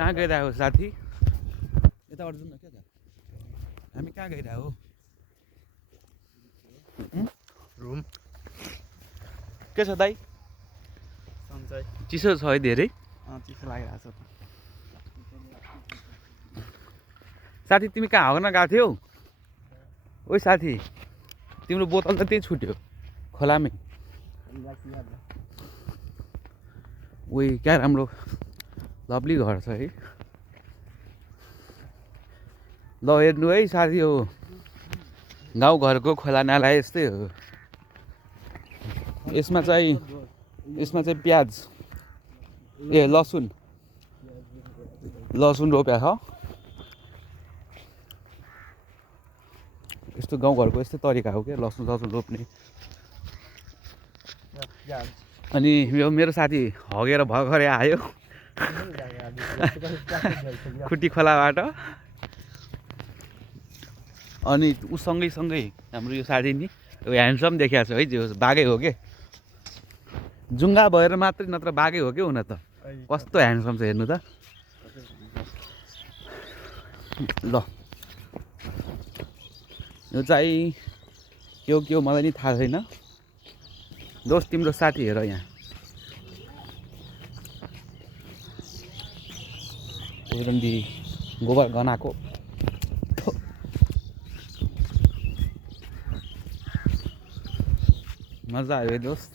कहाँ गइरहेको हो साथी? यताबाट जाउँ न क्या त? हामी कहाँ गइरहेको हो? रुम के छ दाइ? सन्चै चिसो छ है धेरै? चिसो लागिरहेको छ त। साथी तिमी कहाँ हाउन गएको थियौ? ओइ साथी, तिम्रो बोतल त त्यही छुट्यो खोलामै। ओइ क्या राम्रो लभली घर छ है। ल हेर्नु है साथी, हो गाउँघरको खोला नाला यस्तै हो। यसमा चाहिँ प्याज लसुन रोप्या छ। यस्तो गाउँघरको यस्तै तरिका हो क्या लसुन रोप्ने। अनि यो मेरो साथी हगेर भर्खरै आयो खुट्टी खोलाबाट। अनि ऊ सँगै हाम्रो यो साथी नि ह्यान्डसम देखिया छ है, जो बाघै हो के। जुङ्गा भएर मात्रै नत्र बाघै हो के हुन त। कस्तो ह्यान्डसम छ हेर्नु त। ल यो चाहिँ के हो मलाई नि थाहा छैन। दोस्त तिम्रो साथी हेर यहाँ एरन्डी गोबर गनाएको। मजा आयो है दोस्त?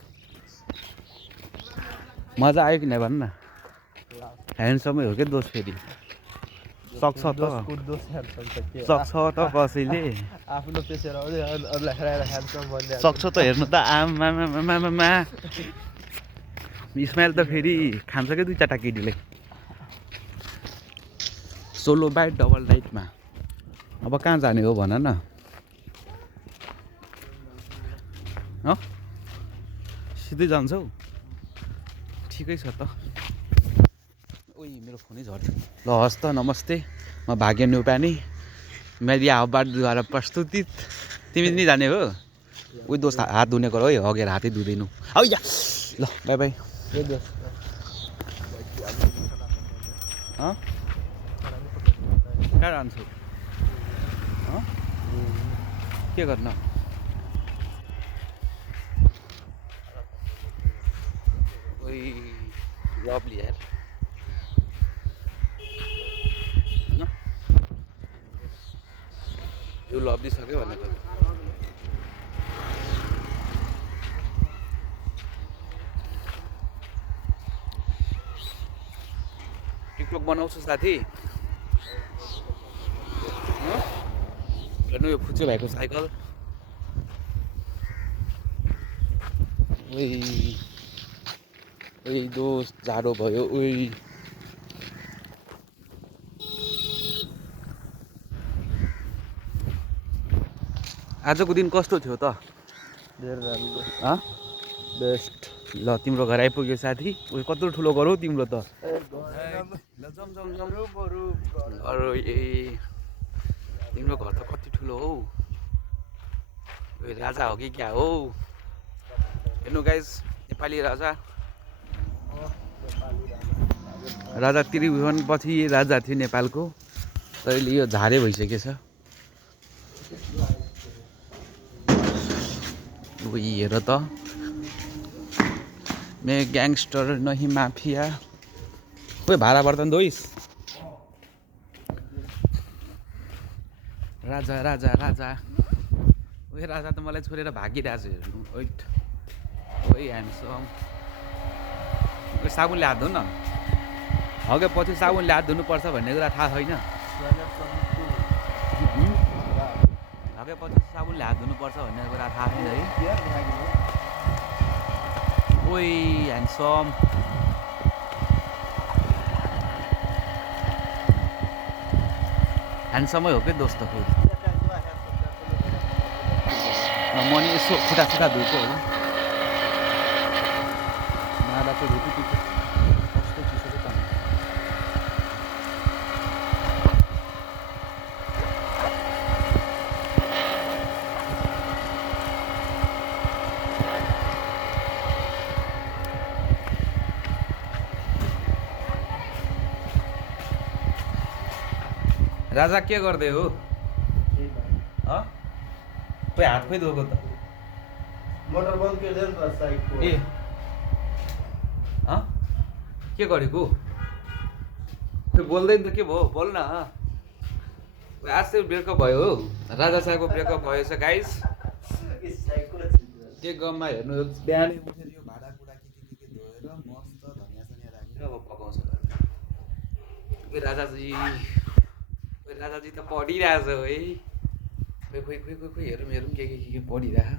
मजा आयो कि नै भन्न न। ह्यान्डसमै हो क्या दोस्त फेरि। सक्छ त कसैले आफ्नो पेसेर अरूलाई खेलाएर ह्यान्डसम भन्ने सक्छ त हेर्नु त। आमा स्माइल त फेरि खान्छ क्या दुई चारवटा केटीले। सोलो बाइट डबल राइटमा अब कहाँ जाने हो भन न? सिधै जान्छौ? ठिकै छ त। ओइ मेरो फोनै झऱ्यो। ल हस् त, नमस्ते। म भाग्य न्युपाने मेरी आवाजद्वारा प्रस्तुतित। तिमी नि जाने हो? उही दोस्त हात धुने गर है, हगेर हातै धुँदैनु। औ या ल बाई बाई। कहाँ जान्छौ? के गर्न? ओइ लभली यार। यो लभली छ क्या भनेको। टिकटक बनाउँछु साथी। हेर्नु यो फुच्चे भएको साइकल। ओइ दोस्त जाडो भयो। ओइ आजको दिन कस्तो थियो त? बेस्ट। ल तिम्रो घर आइपुग्यो साथी। उयो कत्रो ठुलो घर हो तिम्रो त? तिम्रो घर त कति ठुलो हौ? राजा हो कि क्या हो? हेर्नु गाइस, नेपाली राजा त्रिभुवन पछि राजा थियो नेपालको। तर अहिले यो झारे भइसकेको छ। हेर त, मैं ग्याङ्स्टर नहीं माफिया। ओए भाडा बर्तन धोइस। राजा राजा राजा। ओए राजा त मलाई छोडेर भागिरहेको छ हेर्नु। वेट ओइ ह्यान्डसम। ओइ साबुनले हात धुन न। हगेपछि साबुनले हात धुनुपर्छ भन्ने कुरा थाहा छैन? हगेपछि साबुनले हात धुनुपर्छ भन्ने कुरा थाहा छैन है? ओइ ह्यान्डसम। ह्यान्डसमै हो क्या दोस्त फेरि। म नि यसो खुट्टा धुएको हो। नाला चाहिँ धुएको कस्तो चिसो छ त। राजा के गर्दै हो खोइ हात खोइ धोको त मोटर बन्द गरिदियो नि त साइडको ए के गरेको खोइ बोल्दैन त के भयो बोल न आज चाहिँ ब्रेकअप भयो हो राजा साहको ब्रेकअप भएछ गाइस के गममा हेर्नु बिहानै उठेर यो भाँडाकुँडा के धोएर मस्त धनियाँ सनियाँ राखेर अब पकाउँछ राजाजी त पढिरहेछ है खोइ हेरौँ के पढिरह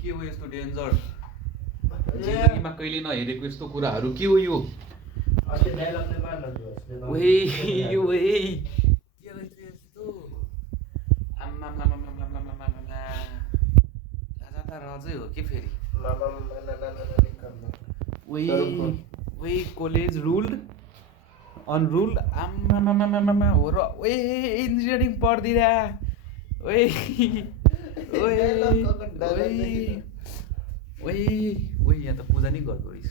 के हो यस्तो डेन्जर जिन्दगीमा कहिले नहेरेको यस्तो कुराहरू के हो यो अस्ति डायलगले मार्न दियो के रहेछ यस्तो आम्मा राजा त रजै हो कि फेरि कलेज रुल्ड अनरुल्ड आम्मा हो र इन्जिनियरिङ पढ्दिरा यहाँ त पूजा नि गर्दो रहेछ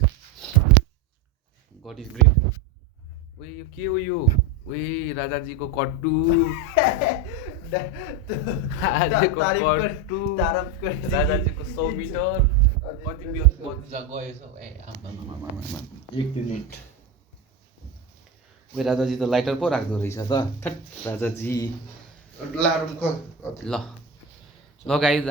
गड इज ग्रेट यो के हो यो राजाजीको कट्टु राजाजीको 100 मिटर कति बत्ती गएछ एक मिनट राजाजी त लाइटर पो राख्दो रहेछ त थट राजाजी ल गाइस